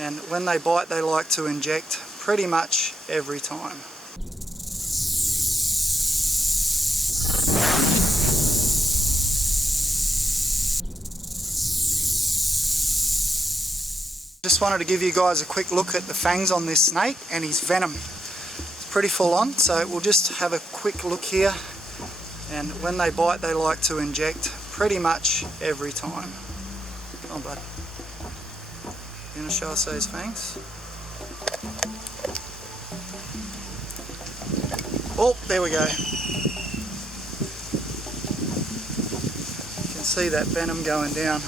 and when they bite they like to inject pretty much every time. Just wanted to give you guys a quick look at the fangs on this snake and his venom. It's pretty full on, so we'll just have a quick look here, and when they bite they like to inject pretty much every time. Come on, bud. You want to show us those fangs? Oh, there we go. You can see that venom going down.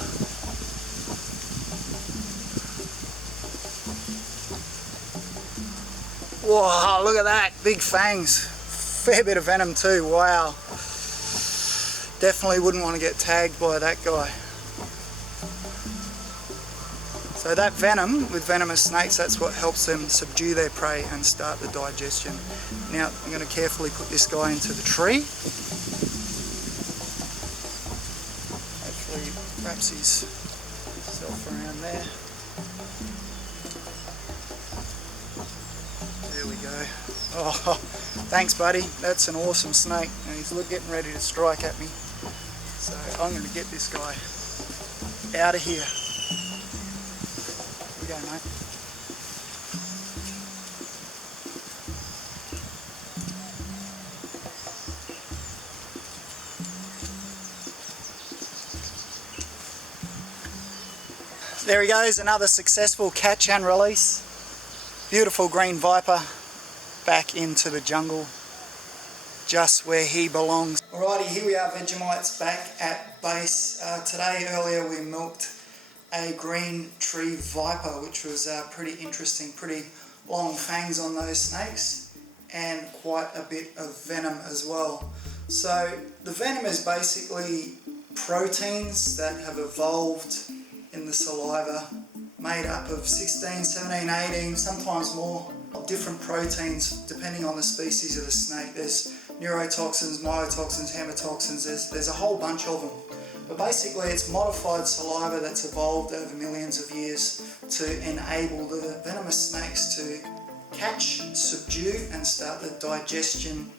Whoa, look at that, big fangs. Fair bit of venom too, wow. Definitely wouldn't want to get tagged by that guy. So that venom, with venomous snakes, that's what helps them subdue their prey and start the digestion. Now I'm going to carefully put this guy into the tree. Hopefully he wraps himself around there. There we go. Oh, thanks buddy, that's an awesome snake, and he's getting ready to strike at me. So I'm going to get this guy out of here. Here we go, mate. There he goes, another successful catch and release. Beautiful green viper back into the jungle, just where he belongs. Alrighty, here we are, Vegemites, back at base. Earlier we milked a green tree viper, which was pretty interesting, pretty long fangs on those snakes and quite a bit of venom as well. So the venom is basically proteins that have evolved in the saliva, made up of 16, 17, 18, sometimes more, of different proteins depending on the species of the snake. There's neurotoxins, myotoxins, hemotoxins, there's a whole bunch of them. But basically it's modified saliva that's evolved over millions of years to enable the venomous snakes to catch, subdue and start the digestion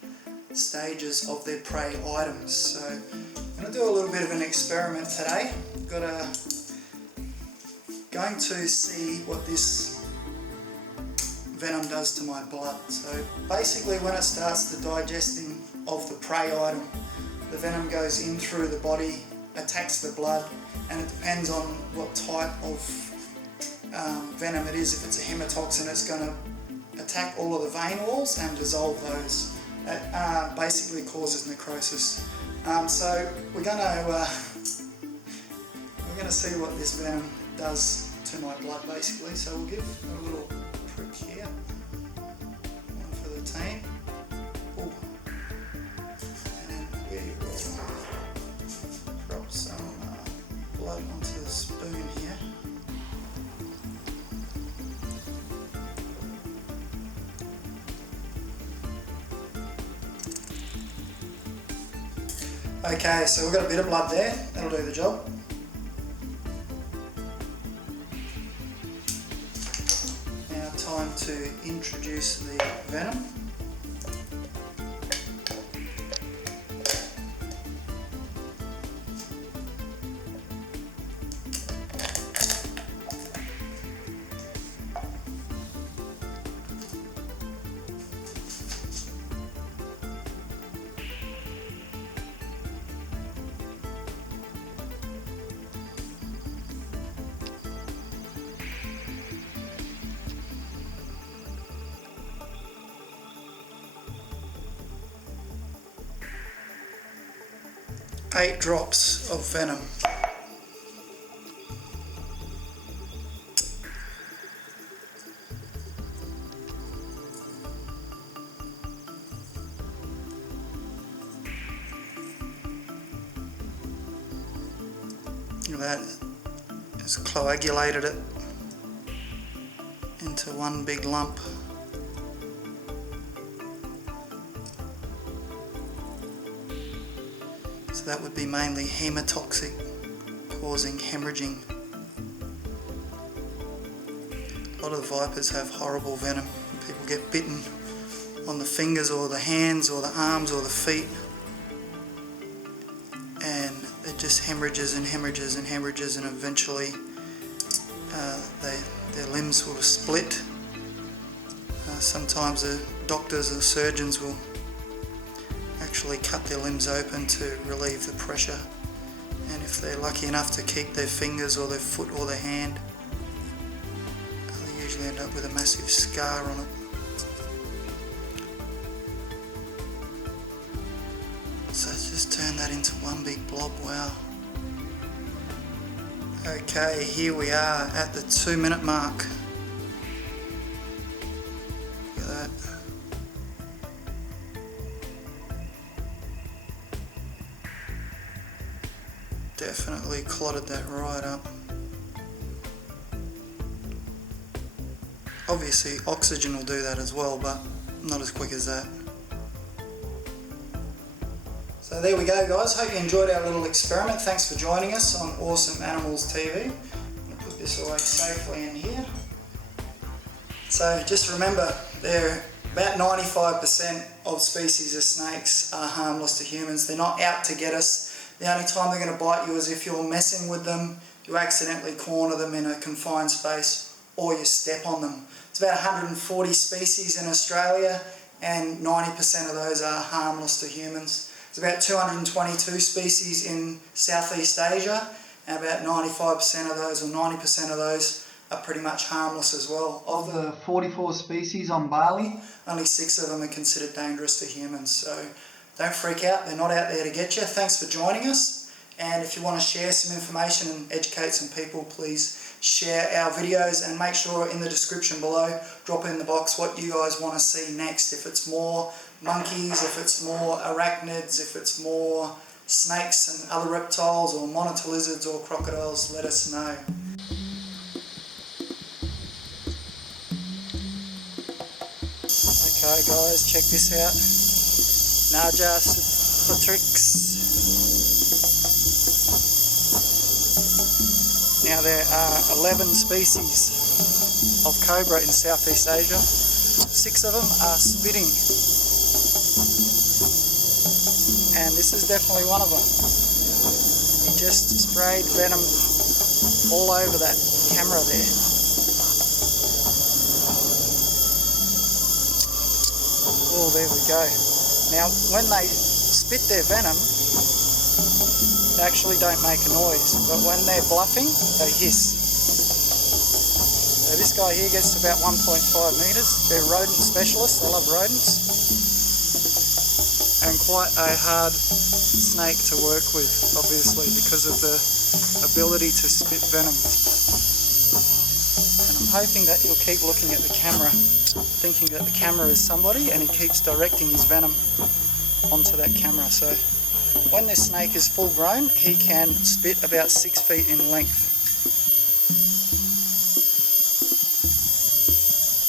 stages of their prey items. So I'm going to do a little bit of an experiment today. Going to see what this venom does to my blood. So basically when it starts the digesting of the prey item, the venom goes in through the body, attacks the blood, and it depends on what type of venom it is. If it's a hemotoxin, it's going to attack all of the vein walls and dissolve those. That basically causes necrosis. So we're going to see what this venom does to my blood basically. So we'll give a little prick here, one for the team. Ooh. And we will drop some blood onto the spoon here. Okay, so we've got a bit of blood there, that'll do the job. Time to introduce the venom. Eight drops of venom. Look at that, it's coagulated it into one big lump. So that would be mainly hemotoxic, causing hemorrhaging. A lot of the vipers have horrible venom. People get bitten on the fingers or the hands or the arms or the feet, and it just hemorrhages and hemorrhages and hemorrhages, and eventually their limbs will split. Sometimes the doctors or surgeons will actually cut their limbs open to relieve the pressure, and if they're lucky enough to keep their fingers or their foot or their hand, they usually end up with a massive scar on it. So let's just turn that into one big blob. Wow. Okay, here we are at the 2-minute mark. Look at that. Definitely clotted that right up. Obviously oxygen will do that as well, but not as quick as that. So there we go, guys. Hope you enjoyed our little experiment. Thanks for joining us on Awesome Animals TV. I'm going to put this away safely in here. So just remember, about 95% of species of snakes are harmless to humans. They're not out to get us. The only time they're going to bite you is if you're messing with them, you accidentally corner them in a confined space, or you step on them. It's about 140 species in Australia, and 90% of those are harmless to humans. There's about 222 species in Southeast Asia, and about 95% of those, or 90% of those, are pretty much harmless as well. Of the 44 species on Bali, only 6 of them are considered dangerous to humans. So don't freak out, they're not out there to get you. Thanks for joining us, and if you want to share some information and educate some people, please share our videos, and make sure in the description below, drop in the box what you guys want to see next. If it's more monkeys, if it's more arachnids, if it's more snakes and other reptiles, or monitor lizards or crocodiles, let us know. Okay guys, check this out. Naja Patrix. Now there are 11 species of cobra in Southeast Asia. 6 of them are spitting, and this is definitely one of them. He just sprayed venom all over that camera there. Oh, there we go. Now when they spit their venom, they actually don't make a noise, but when they're bluffing, they hiss. So this guy here gets to about 1.5 metres. They're rodent specialists, they love rodents. And quite a hard snake to work with, obviously, because of the ability to spit venom. And I'm hoping that he'll keep looking at the camera, thinking that the camera is somebody, and he keeps directing his venom onto that camera. So when this snake is full grown, he can spit about 6 feet in length.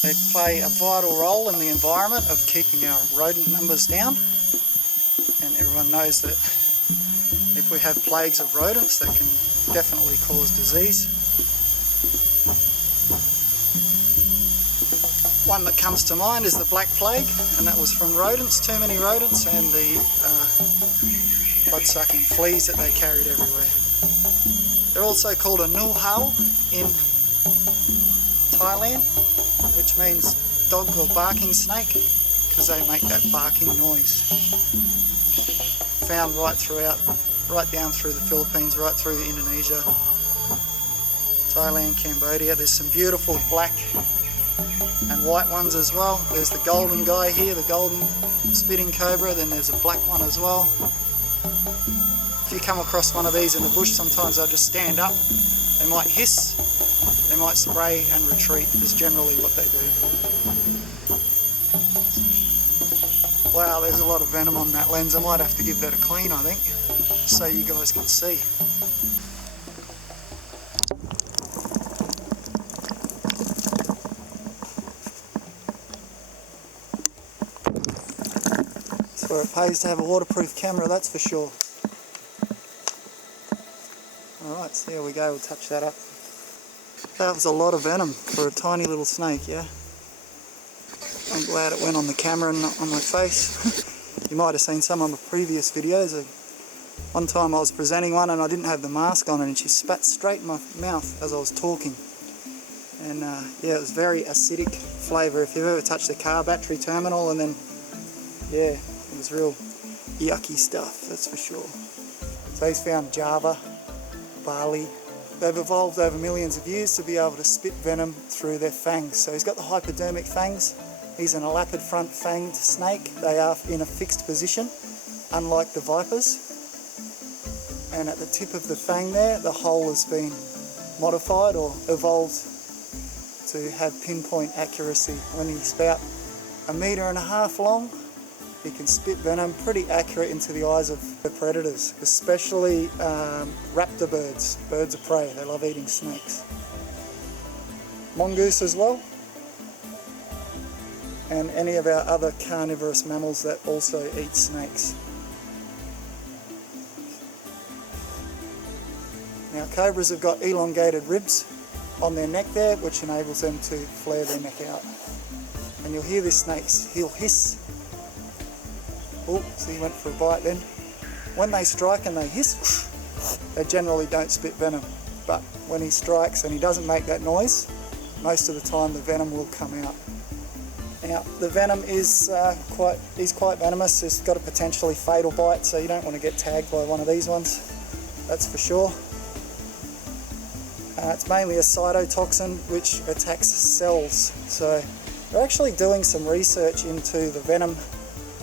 They play a vital role in the environment of keeping our rodent numbers down, and everyone knows that if we have plagues of rodents, that can definitely cause disease. One that comes to mind is the Black Plague, and that was from rodents, too many rodents, and the blood-sucking fleas that they carried everywhere. They're also called a nu hao in Thailand, which means dog or barking snake, because they make that barking noise. Found right down through the Philippines, right through Indonesia, Thailand, Cambodia. There's some beautiful black and white ones as well. There's the golden guy here, the golden spitting cobra, then there's a black one as well. If you come across one of these in the bush, sometimes they'll just stand up. They might hiss, they might spray and retreat, is generally what they do. Wow, there's a lot of venom on that lens. I might have to give that a clean, I think, so you guys can see. That's where it pays to have a waterproof camera, that's for sure. Alright, so there we go, we'll touch that up. That was a lot of venom for a tiny little snake, yeah? I'm glad it went on the camera and not on my face. You might have seen some of my previous videos. One time I was presenting one and I didn't have the mask on and she spat straight in my mouth as I was talking. And yeah, it was very acidic flavour. If you've ever touched a car battery terminal, and then, yeah, it was real yucky stuff, that's for sure. So he's found Java, Bali. They've evolved over millions of years to be able to spit venom through their fangs. So he's got the hypodermic fangs. He's an elapid front fanged snake. They are in a fixed position, unlike the vipers. And at the tip of the fang there, the hole has been modified or evolved to have pinpoint accuracy. When he's about 1.5 meters long, he can spit venom pretty accurate into the eyes of the predators, especially raptor birds, birds of prey. They love eating snakes. Mongoose as well, and any of our other carnivorous mammals that also eat snakes. Now cobras have got elongated ribs on their neck there, which enables them to flare their neck out. And you'll hear this snake, he'll hiss. Oh, so he went for a bite then. When they strike and they hiss, they generally don't spit venom. But when he strikes and he doesn't make that noise, most of the time the venom will come out. Now, the venom is quite venomous. It's got a potentially fatal bite, so you don't want to get tagged by one of these ones, that's for sure. It's mainly a cytotoxin which attacks cells. So they're actually doing some research into the venom,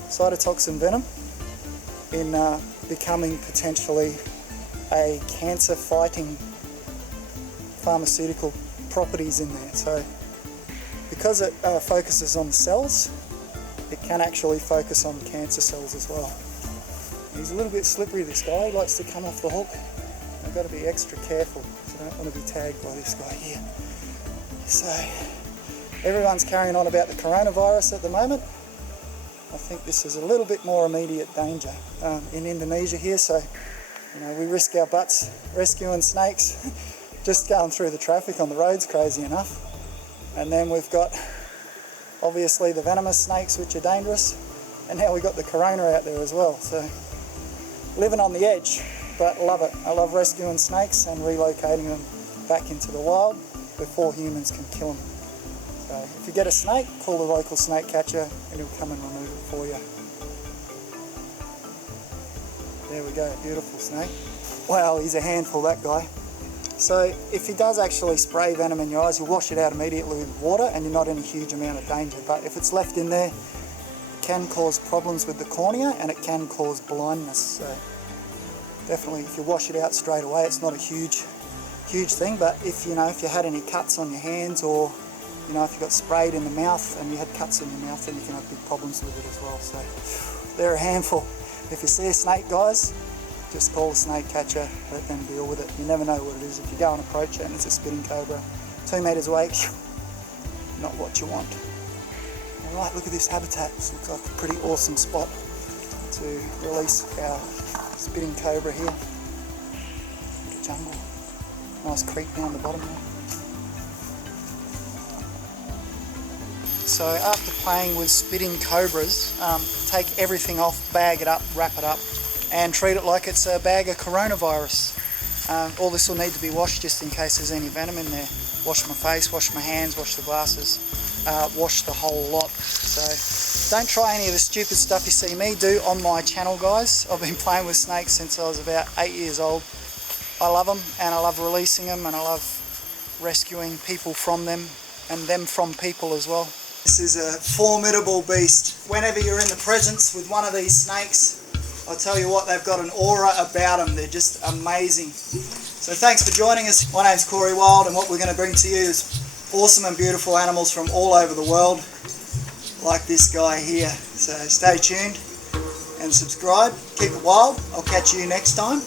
cytotoxin venom, in becoming potentially a cancer-fighting pharmaceutical properties in there. So because it focuses on the cells, it can actually focus on cancer cells as well. He's a little bit slippery, this guy. He likes to come off the hook. I've got to be extra careful, so I don't want to be tagged by this guy here. So everyone's carrying on about the coronavirus at the moment. I think this is a little bit more immediate danger in Indonesia here, so you know, we risk our butts rescuing snakes. Just going through the traffic on the road's crazy enough. And then we've got obviously the venomous snakes, which are dangerous, and now we've got the corona out there as well. So living on the edge, but love it. I love rescuing snakes and relocating them back into the wild before humans can kill them. So if you get a snake, call the local snake catcher and he'll come and remove it for you. There we go, beautiful snake. Wow, he's a handful, that guy. So if he does actually spray venom in your eyes, you'll wash it out immediately with water and you're not in a huge amount of danger. But if it's left in there, it can cause problems with the cornea and it can cause blindness. So definitely if you wash it out straight away, it's not a huge thing. But if you had any cuts on your hands, or if you got sprayed in the mouth and you had cuts in your mouth, then you can have big problems with it as well. So they're a handful. If you see a snake, guys, just call a snake catcher, let them deal with it. You never know what it is. If you go and approach it and it's a spitting cobra, 2 meters away, not what you want. Alright, look at this habitat. This looks like a pretty awesome spot to release our spitting cobra here. The jungle. Nice creek down the bottom there. So after playing with spitting cobras, take everything off, bag it up, wrap it up, and treat it like it's a bag of coronavirus. All this will need to be washed just in case there's any venom in there. Wash my face, wash my hands, wash the glasses, wash the whole lot. So don't try any of the stupid stuff you see me do on my channel, guys. I've been playing with snakes since I was about 8 years old. I love them and I love releasing them and I love rescuing people from them and them from people as well. This is a formidable beast. Whenever you're in the presence with one of these snakes, I'll tell you what, they've got an aura about them. They're just amazing. So thanks for joining us. My name's Corey Wild, and what we're going to bring to you is awesome and beautiful animals from all over the world, like this guy here. So stay tuned and subscribe. Keep it wild. I'll catch you next time.